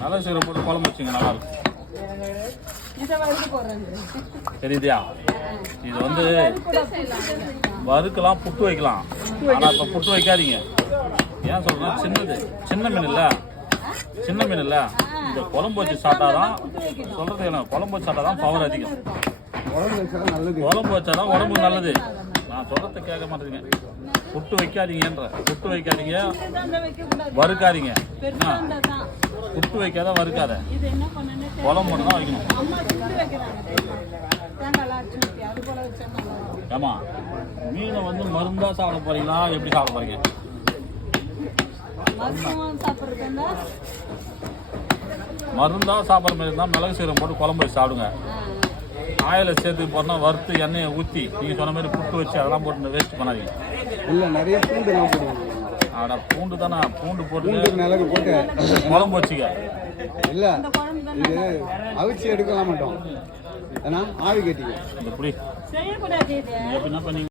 நல்லா சீக்கிரம் போட்டு குழம்பு வச்சுங்க, நல்லா இருக்கும். தெரியுதியா? இது வந்து வறுக்கலாம், புட்டு வைக்கலாம். ஆனால் இப்போ புட்டு வைக்காதீங்க. ஏன் சொல்றேன்னா, சின்ன மீன் இல்லை, சின்ன மீன் இல்லை. இந்த குழம்பு வச்சு சாப்பிட்டாதான் சொல்றது என்ன, குழம்பு வச்சு சாப்பிட்டாதான் பவர் அதிகம். குழம்பு வச்சாதான் உடம்புக்கு நல்லது. நான் சொல்றதை கேட்க மாட்டேங்க. புட்டு வைக்காதீங்கன்ற, புட்டு வைக்காதீங்க, வறுக்காதீங்க. புட்டு வைக்காத, வறுக்காத, குழம்பு மட்டும் தான் வைக்கணும். ஏமா மீனை வந்து மருந்தா சாப்பிட போறீங்களா, எப்படி சாப்பிட போறீங்க? மருந்தா சாப்பிட்ற மாதிரி இருந்தால் மிளகு சீரகம் போட்டு குழம்பு வச்சு சாப்பிடுங்க. ஆயில சேர்த்து போனால் வறுத்து எண்ணெயை ஊற்றி நீங்கள் சொன்ன மாதிரி புட்டு வச்சு அதெல்லாம் போட்டு வேஸ்ட் பண்ணாதீங்க. இல்லை, நிறைய பூண்டுலாம் போடுவாங்க. ஆனால் பூண்டு தானே, பூண்டு போட்டு மிளகு போட்டு குழம்பு வச்சுக்க. இல்லை, இது அவிச்சு எடுக்கலாம் மாட்டோம், ஏன்னா ஆவி கட்டிக்கும். இந்த புளி எப்படின்னா பண்ணி